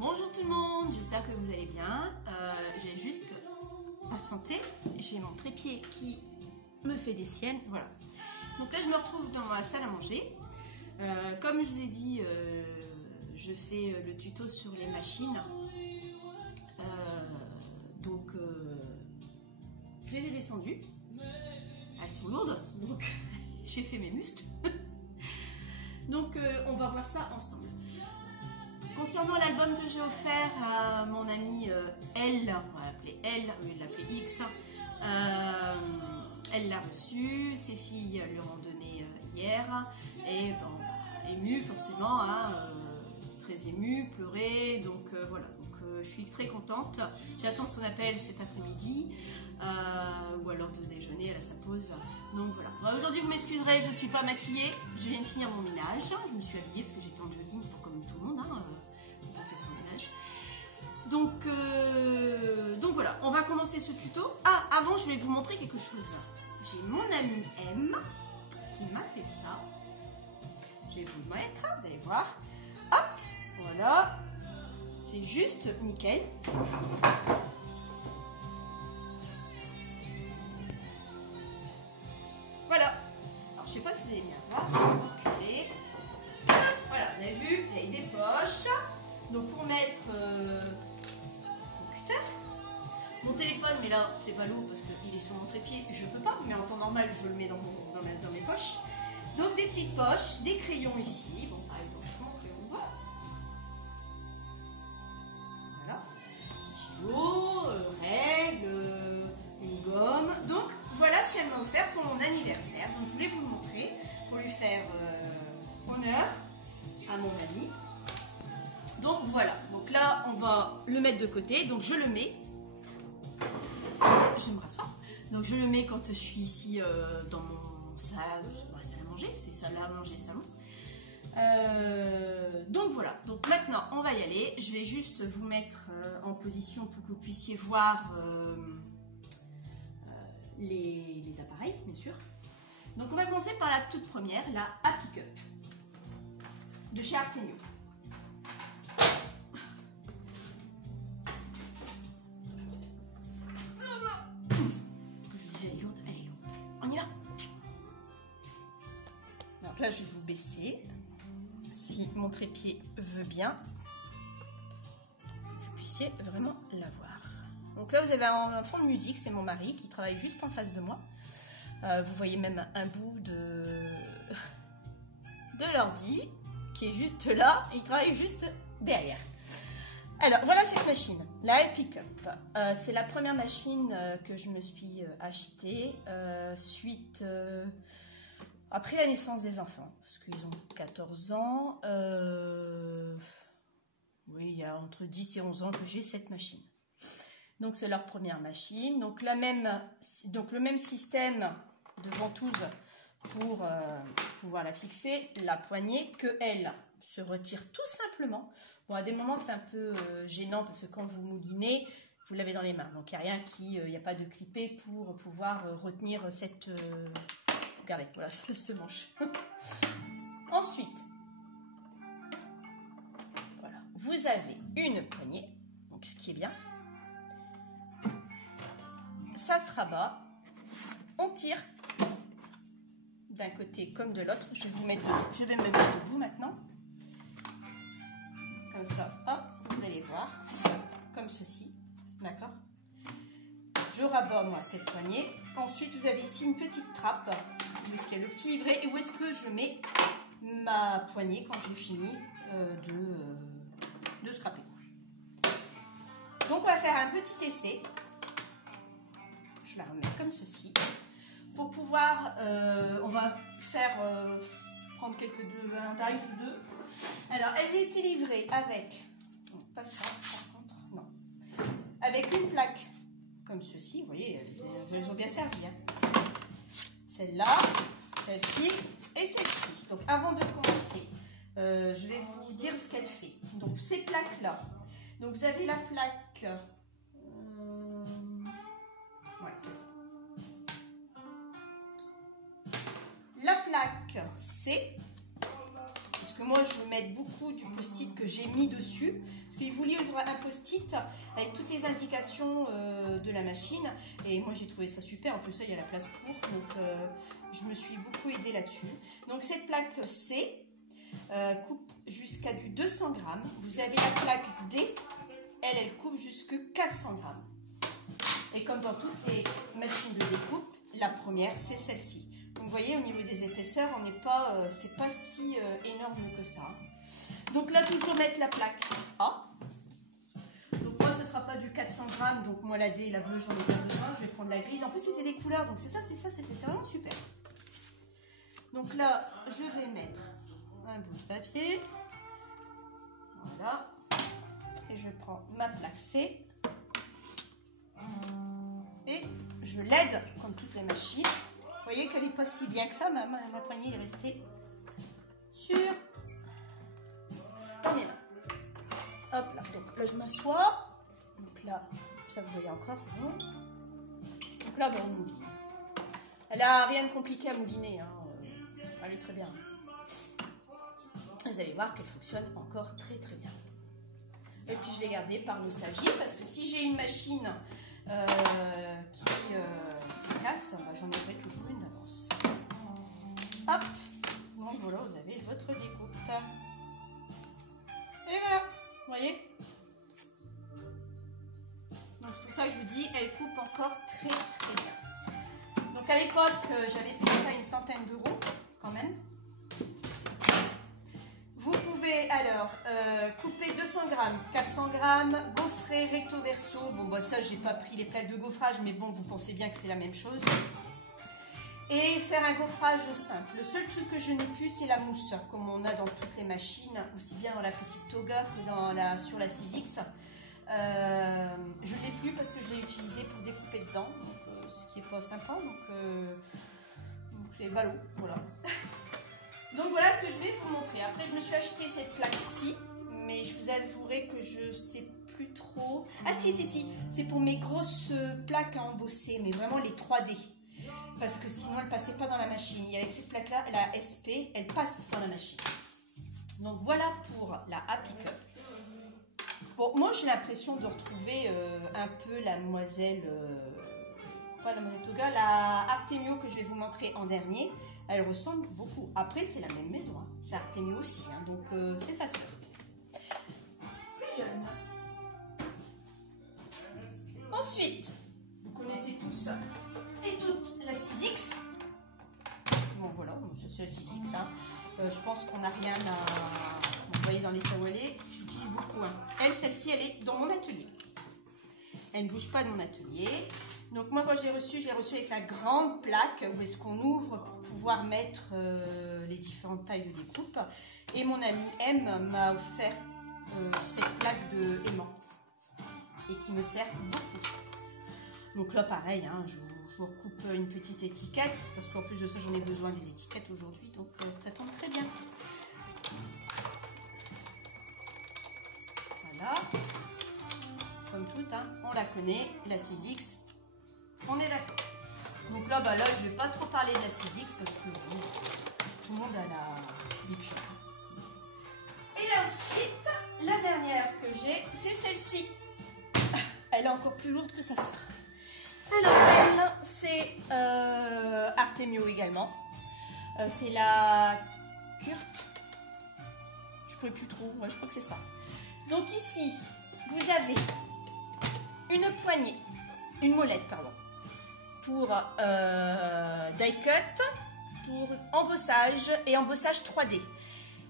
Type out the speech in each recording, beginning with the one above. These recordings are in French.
Bonjour tout le monde, j'espère que vous allez bien. J'ai juste patienté, j'ai mon trépied qui me fait des siennes, voilà. Donc là je me retrouve dans ma salle à manger. Comme je vous ai dit, je fais le tuto sur les machines. Donc je les ai descendues. Elles sont lourdes, donc j'ai fait mes muscles. Donc on va voir ça ensemble. Concernant l'album que j'ai offert à mon amie Elle, on va l'appeler Elle au lieu de l'appeler X, elle l'a reçu, ses filles lui ont donné hier, et bon, émue forcément, hein, très émue, pleurée, donc voilà, donc je suis très contente. J'attends son appel cet après-midi, ou alors de déjeuner, elle a sa pause, donc voilà. Aujourd'hui vous m'excuserez, je ne suis pas maquillée, je viens de finir mon ménage, je me suis habillée parce que j'étais en jogging comme tout le monde, hein, on fait son ménage. Donc voilà, on va commencer ce tuto. Ah, avant je vais vous montrer quelque chose. J'ai mon amie M qui m'a fait ça. Je vais vous le mettre, vous allez voir. Hop, voilà. C'est juste nickel. Voilà. Alors je sais pas si vous allez bien voir, je vais reculer. Voilà, on a vu, il y a des poches. Donc pour mettre mon cutter, mon téléphone, mais là c'est pas lourd parce qu'il est sur mon trépied, je peux pas, mais en temps normal je le mets dans mes poches. Donc des petites poches, des crayons ici, bon par exemple mon crayon, voilà, stylo, règle, une gomme. Donc voilà ce qu'elle m'a offert pour mon anniversaire. Donc je voulais vous le montrer pour lui faire honneur à mon ami. Donc voilà, donc là on va le mettre de côté, donc je le mets, je me rassois, donc je le mets quand je suis ici dans mon salle à manger, c'est salle à manger salon. Donc voilà, donc maintenant on va y aller, je vais juste vous mettre en position pour que vous puissiez voir les appareils bien sûr. Donc on va commencer par la toute première, la Happy Cup de chez Artemio. Là, je vais vous baisser, si mon trépied veut bien, que vous puissiez vraiment la voir. Donc là, vous avez un fond de musique, c'est mon mari qui travaille juste en face de moi. Vous voyez même un bout de l'ordi qui est juste là, et il travaille juste derrière. Alors, voilà cette machine, la Happy Cup. C'est la première machine que je me suis achetée suite... après la naissance des enfants, parce qu'ils ont 14 ans, oui, il y a entre 10 et 11 ans que j'ai cette machine. Donc c'est leur première machine, donc le même système de ventouse pour pouvoir la fixer, la poignée, que elle se retire tout simplement. Bon, à des moments c'est un peu gênant parce que quand vous moulinez, vous l'avez dans les mains, donc il n'y a pas de clipper pour pouvoir retenir cette... Regardez, voilà ce manche. Ensuite, voilà, vous avez une poignée, donc ce qui est bien. Ça se rabat. On tire d'un côté comme de l'autre. Je vais me mettre debout maintenant. Comme ça, hop, vous allez voir. Comme ceci, d'accord? Je rabats moi cette poignée. Ensuite, vous avez ici une petite trappe où est-ce qu'il y a le petit livret et où est-ce que je mets ma poignée quand j'ai fini de scraper. Donc, on va faire un petit essai. Je la remets comme ceci. Pour pouvoir, on va faire prendre un tarif ou deux. Alors, elles étaient livrées avec, non, pas ça par contre, non, avec une plaque comme ceci, vous voyez, elles ont bien servi. Hein. Celle-là, celle-ci et celle-ci. Donc avant de commencer, je vais vous dire ce qu'elle fait. Donc ces plaques-là. Donc vous avez la plaque. Ouais, c'est ça. La plaque C. Parce que moi je vais mettre beaucoup du post-it que j'ai mis dessus. Parce qu'il vous livre un post-it avec toutes les indications de la machine. Et moi, j'ai trouvé ça super. En plus, ça, il y a la place pour. Donc, je me suis beaucoup aidée là-dessus. Donc, cette plaque C coupe jusqu'à du 200 grammes. Vous avez la plaque D. Elle coupe jusqu'à 400 grammes. Et comme dans toutes les machines de découpe, la première, c'est celle-ci. Donc, vous voyez, au niveau des épaisseurs, on n'est pas, c'est pas si énorme que ça. Donc là, toujours mettre la plaque A. Donc moi, ce ne sera pas du 400 grammes. Donc moi, la D et la bleue, j'en ai pas besoin. Je vais prendre la grise. En plus, c'était des couleurs. Donc c'est ça, c'était vraiment super. Donc là, je vais mettre un bout de papier. Voilà. Et je prends ma plaque C. Et je l'aide, comme toutes les machines. Vous voyez qu'elle n'est pas si bien que ça. Ma poignée est restée sur dans mes mains. Hop là. Donc là, je m'assois. Donc là, ça vous voyez encore, c'est bon. Donc là, on mouline. Elle n'a rien de compliqué à mouliner. Hein. Elle est très bien. Vous allez voir qu'elle fonctionne encore très très bien. Et puis je l'ai gardée par nostalgie parce que si j'ai une machine qui se casse, bah, j'en aurai toujours une d'avance. Hop. Donc voilà, vous avez votre découpe. Et voilà, vous voyez. Donc c'est pour ça que je vous dis, elle coupe encore très très bien. Donc à l'époque, j'avais payé ça une centaine d'euros quand même. Vous pouvez alors couper 200 grammes, 400 grammes, gaufrer recto verso. Bon, bah ça, j'ai pas pris les plaques de gaufrage, mais bon, vous pensez bien que c'est la même chose. Et faire un gaufrage simple. Le seul truc que je n'ai plus, c'est la mousse, comme on a dans toutes les machines, aussi bien dans la petite Toga que sur la 6X. Je ne l'ai plus parce que je l'ai utilisé pour découper dedans, donc, ce qui n'est pas sympa. Donc les ballots, voilà. Donc voilà ce que je vais vous montrer. Après, je me suis acheté cette plaque-ci, mais je vous avouerai que je ne sais plus trop. Ah si, c'est pour mes grosses plaques à embosser, mais vraiment les 3D. Parce que sinon, elle ne passait pas dans la machine. Et avec cette plaque-là, la SP, elle passe dans la machine. Donc voilà pour la Happy Cup. Bon, moi, j'ai l'impression de retrouver un peu la demoiselle... pas la demoiselle Toga, la Artemio que je vais vous montrer en dernier. Elle ressemble beaucoup. Après, c'est la même maison. Hein. C'est Artemio aussi. Hein. Donc, c'est sa sœur. Plus jeune. Ensuite, vous connaissez tous et toutes la 6X. Bon, voilà, c'est la 6X. Hein. Je pense qu'on n'a rien à... Vous voyez dans l'état où elle est, j'utilise beaucoup. Hein. Elle, celle-ci, elle est dans mon atelier. Elle ne bouge pas de mon atelier. Donc moi, quand je l'ai reçue avec la grande plaque où est-ce qu'on ouvre pour pouvoir mettre les différentes tailles de découpe. Et mon amie M m'a offert cette plaque de aimant et qui me sert beaucoup. Donc là, pareil, hein, je vous recoupe une petite étiquette parce qu'en plus de ça, j'en ai besoin des étiquettes aujourd'hui, donc ça tombe très bien. Voilà. Comme tout, hein, on la connaît, la 6X. On est d'accord. Donc là, là, je ne vais pas trop parler de la 6X parce que bon, tout le monde a la Big Shop. Et là, ensuite, la dernière que j'ai, c'est celle-ci. Elle est encore plus lourde que sa sœur. Alors, elle, c'est Artemio également. C'est la Kurt. Je ne pourrais plus trop. Ouais, je crois que c'est ça. Donc ici, vous avez une poignée, une molette, pardon, pour die cut, pour embossage et embossage 3D.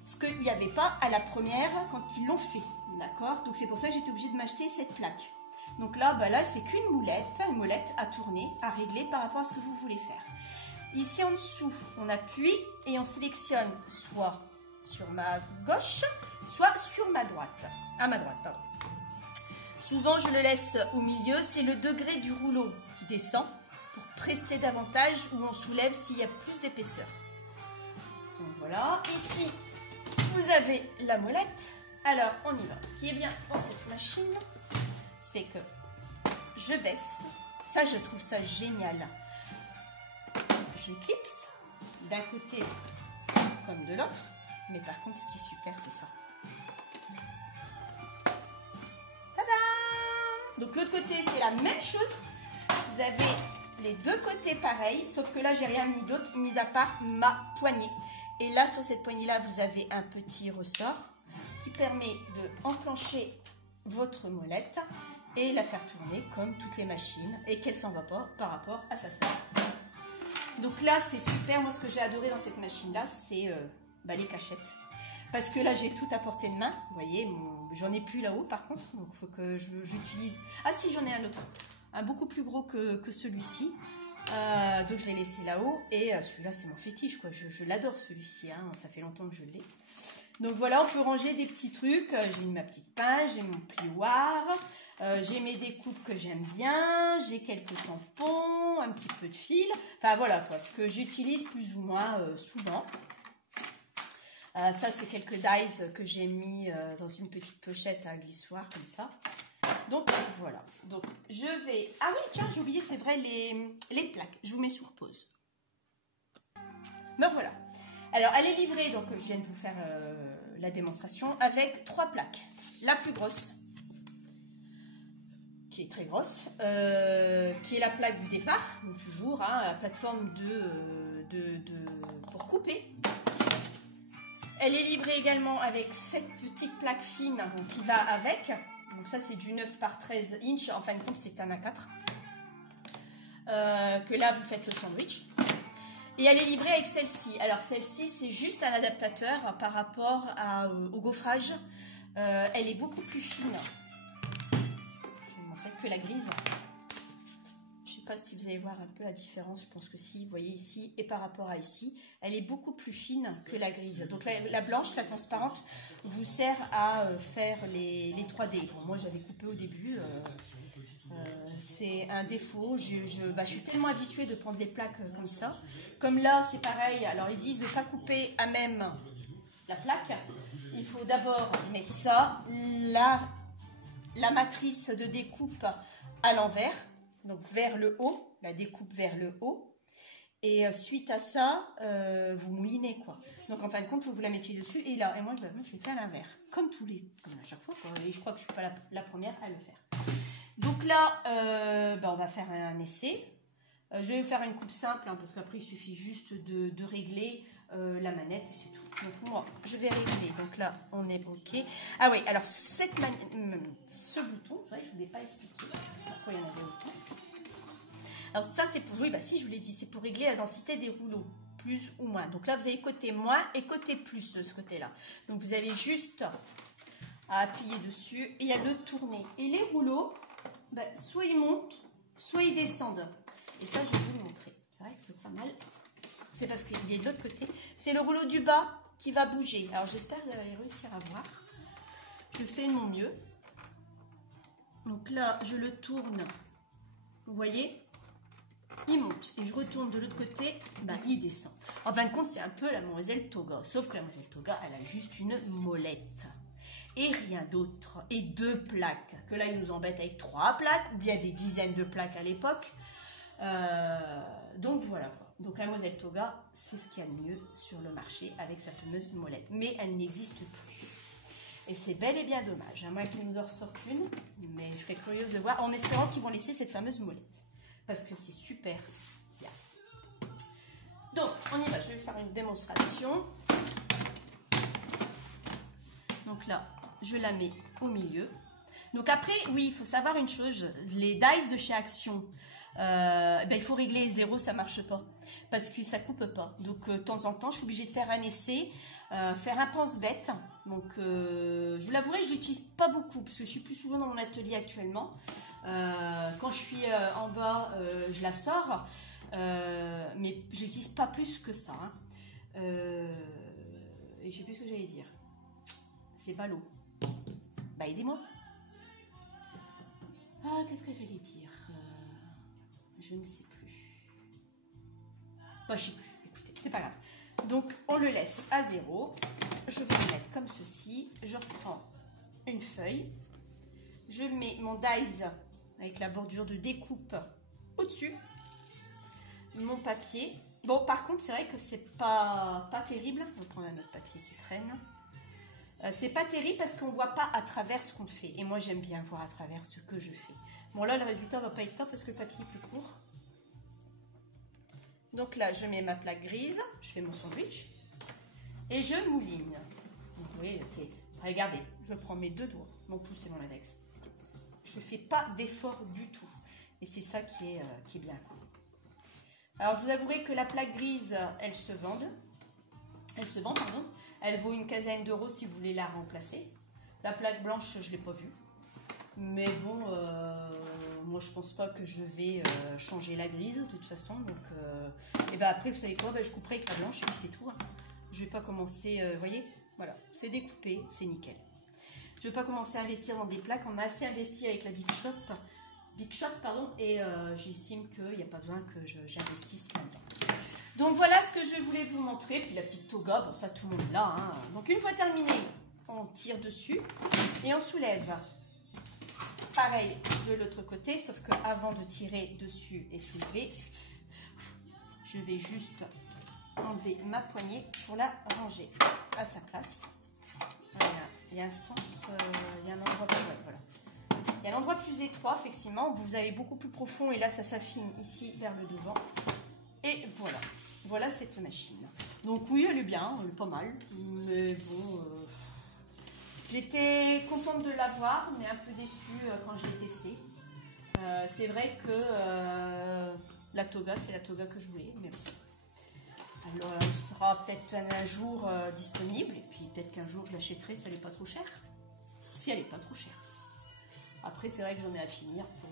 Ce qu'il n'y avait pas à la première quand ils l'ont fait. D'accord? Donc c'est pour ça que j'étais obligée de m'acheter cette plaque. Donc là, là c'est qu'une molette à tourner, à régler par rapport à ce que vous voulez faire. Ici en dessous, on appuie et on sélectionne soit sur ma gauche, soit sur ma droite. À ma droite, pardon. Souvent, je le laisse au milieu. C'est le degré du rouleau qui descend pour presser davantage ou on soulève s'il y a plus d'épaisseur. Donc voilà. Ici, vous avez la molette. Alors, on y va. Ce qui est bien dans cette machine, c'est que je baisse. Ça, je trouve ça génial. Je clipse d'un côté comme de l'autre. Mais par contre, ce qui est super, c'est ça. Donc l'autre côté, c'est la même chose. Vous avez les deux côtés pareils, sauf que là, j'ai rien mis d'autre, mis à part ma poignée. Et là, sur cette poignée-là, vous avez un petit ressort qui permet de enclencher votre molette et la faire tourner comme toutes les machines et qu'elle s'en va pas par rapport à sa sœur. Donc là, c'est super. Moi, ce que j'ai adoré dans cette machine-là, c'est les cachettes. Parce que là, j'ai tout à portée de main. Vous voyez, j'en ai plus là-haut par contre. Donc, il faut que j'utilise... Ah si, j'en ai un autre. Un beaucoup plus gros que celui-ci. Donc, je l'ai laissé là-haut. Et celui-là, c'est mon fétiche, quoi. Je l'adore, celui-ci. Hein. Ça fait longtemps que je l'ai. Donc, voilà, on peut ranger des petits trucs. J'ai mis ma petite pince, j'ai mon plioir. J'ai mes découpes que j'aime bien. J'ai quelques tampons, un petit peu de fil. Enfin, voilà, quoi. Ce que j'utilise plus ou moins souvent. Ça, c'est quelques dies que j'ai mis dans une petite pochette à glissoire, comme ça. Donc, voilà. Donc, je vais... Ah oui, tiens, j'ai oublié, c'est vrai, les plaques. Je vous mets sur pause. Me voilà. Alors, elle est livrée, donc je viens de vous faire la démonstration, avec 3 plaques. La plus grosse, qui est très grosse, qui est la plaque du départ. Donc, toujours, hein, la plateforme pour couper. Elle est livrée également avec cette petite plaque fine donc, qui va avec. Donc ça, c'est du 9 par 13 inch. En fin de compte, c'est un A4. Que là, vous faites le sandwich. Et elle est livrée avec celle-ci. Alors, celle-ci, c'est juste un adaptateur par rapport au gaufrage. Elle est beaucoup plus fine. Je vais vous montrer que la grise. Je ne sais pas si vous allez voir un peu la différence. Je pense que si, vous voyez ici, et par rapport à ici, elle est beaucoup plus fine que la grise. Donc la blanche, la transparente, vous sert à faire les 3D. Bon, moi, j'avais coupé au début. C'est un défaut. Je suis tellement habituée de prendre les plaques comme ça. Comme là, c'est pareil. Alors, ils disent de ne pas couper à même la plaque. Il faut d'abord mettre ça, la matrice de découpe à l'envers. Donc vers le haut, la découpe vers le haut. Et suite à ça, vous moulinez quoi. Donc en fin de compte, vous la mettiez dessus. Et là, moi je l'ai fait à l'inverse. Comme à chaque fois. Quoi. Et je crois que je ne suis pas la première à le faire. Donc là, on va faire un essai. Je vais vous faire une coupe simple, hein, parce qu'après il suffit juste de régler la manette et c'est tout. Donc moi, je vais régler. Donc là, on est OK. Ah oui, alors ce bouton, je ne vous ai pas expliqué pourquoi il y en avait autant. Alors ça, c'est pour, oui, si je vous l'ai dit, c'est pour régler la densité des rouleaux, plus ou moins. Donc là, vous avez côté moins et côté plus, ce côté-là. Donc vous avez juste à appuyer dessus et à le tourner. Et les rouleaux, soit ils montent, soit ils descendent. Et ça, je vais vous le montrer. C'est vrai que c'est pas mal. C'est parce qu'il est de l'autre côté. C'est le rouleau du bas qui va bouger. Alors, j'espère que vous allez réussir à voir. Je fais de mon mieux. Donc là, je le tourne. Vous voyez, il monte. Et je retourne de l'autre côté, il descend. En fin de compte, c'est un peu la Mademoiselle Toga. Sauf que la Mademoiselle Toga, elle a juste une molette. Et rien d'autre. Et 2 plaques. Que là, ils nous embêtent avec 3 plaques. Ou bien des dizaines de plaques à l'époque. Donc voilà quoi. Donc la Mademoiselle Toga, c'est ce qu'il y a de mieux sur le marché avec sa fameuse molette. Mais elle n'existe plus. Et c'est bel et bien dommage. À moins qu'ils nous en ressortent une. Mais je serais curieuse de voir en espérant qu'ils vont laisser cette fameuse molette. Parce que c'est super bien. Donc on y va. Je vais faire une démonstration. Donc là, je la mets au milieu. Donc après, oui, il faut savoir une chose. Les dies de chez Action, il faut régler les zéros, ça marche pas parce que ça coupe pas. Donc de temps en temps, je suis obligée de faire un essai, faire un pense-bête. Donc je vous l'avouerai, je l'utilise pas beaucoup parce que je suis plus souvent dans mon atelier actuellement. Quand je suis en bas, je la sors, mais je l'utilise pas plus que ça. Hein. Et je sais plus ce que j'allais dire. C'est ballot. Aidez-moi. Ah, qu'est-ce que j'allais dire? Je ne sais plus. Je ne sais plus. Écoutez, c'est pas grave. Donc, on le laisse à 0. Je vais le mettre comme ceci. Je reprends une feuille. Je mets mon dies avec la bordure de découpe au-dessus. Mon papier. Bon, par contre, c'est vrai que c'est pas terrible. Je vais prendre un autre papier qui traîne. C'est pas terrible parce qu'on voit pas à travers ce qu'on fait. Et moi, j'aime bien voir à travers ce que je fais. Bon, là, le résultat va pas être top parce que le papier est plus court. Donc là, je mets ma plaque grise. Je fais mon sandwich. Et je mouline. Donc, vous voyez, regardez, je prends mes deux doigts, mon pouce et mon index. Je ne fais pas d'effort du tout. Et c'est ça qui est bien. Alors, je vous avouerai que la plaque grise, elle se vend. Elle vaut une quinzaine d'euros si vous voulez la remplacer. La plaque blanche, je ne l'ai pas vue. Mais bon, moi, je pense pas que je vais changer la grise, de toute façon. Donc, et ben après, vous savez quoi, je couperai avec la blanche et puis c'est tout. Hein. Je vais pas commencer, vous voyez, voilà, c'est découpé, c'est nickel. Je vais pas commencer à investir dans des plaques. On a assez investi avec la Big Shop, et j'estime qu'il n'y a pas besoin que j'investisse là-dedans. Donc voilà ce que je voulais vous montrer. Puis la petite toga, bon ça tout le monde l'a. Hein. Donc une fois terminé, on tire dessus et on soulève. Pareil de l'autre côté, sauf que avant de tirer dessus et soulever, je vais juste enlever ma poignée pour la ranger à sa place. Voilà. Il y a un centre, il y a un endroit plus, ouais, voilà. Il y a un endroit plus étroit, effectivement. Vous avez beaucoup plus profond et là, ça s'affine ici vers le devant. Et voilà. Voilà cette machine. Donc oui, elle est bien, elle est pas mal. Mais bon, j'étais contente de l'avoir, mais un peu déçue quand je l'ai testé. C'est vrai que la toga, c'est la toga que je voulais, mais bon. Alors, elle sera peut-être un jour disponible, et puis peut-être qu'un jour je l'achèterai si elle n'est pas trop chère. Si elle n'est pas trop chère. Après, c'est vrai que j'en ai à finir pour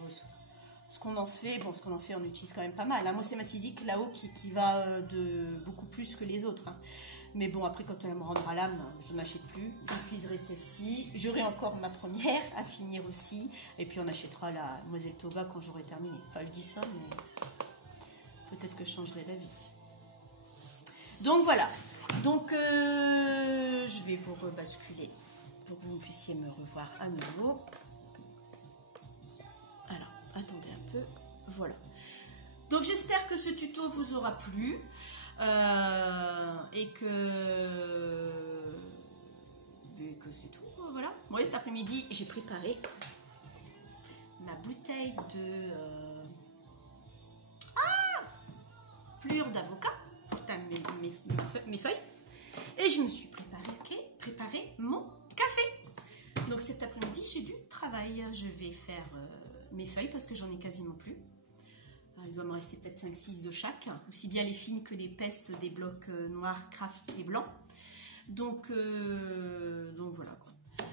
ce qu'on en fait. Bon, ce qu'on en fait, on utilise quand même pas mal. Hein. Moi, c'est ma Sizik là-haut qui va de beaucoup plus que les autres. Hein. Mais bon, après, quand elle me rendra l'âme, je n'achète plus. J'utiliserai celle-ci. J'aurai encore ma première à finir aussi. Et puis, on achètera la Moselle Toga quand j'aurai terminé. Enfin, je dis ça, mais peut-être que je changerai d'avis. Donc voilà, donc je vais vous rebasculer pour que vous puissiez me revoir à nouveau. Alors, attendez un peu, voilà. Donc j'espère que ce tuto vous aura plu et que c'est tout, voilà. Moi cet après-midi, j'ai préparé ma bouteille de plure d'avocat. Mes feuilles et je me suis préparé mon café. Donc cet après-midi j'ai du travail, je vais faire mes feuilles parce que j'en ai quasiment plus. Alors, il doit me rester peut-être 5-6 de chaque, aussi bien les fines que l'épaisse des blocs noirs, craft et blancs. Donc voilà quoi.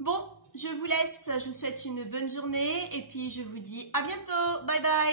Bon, je vous laisse, je vous souhaite une bonne journée et puis je vous dis à bientôt, bye bye.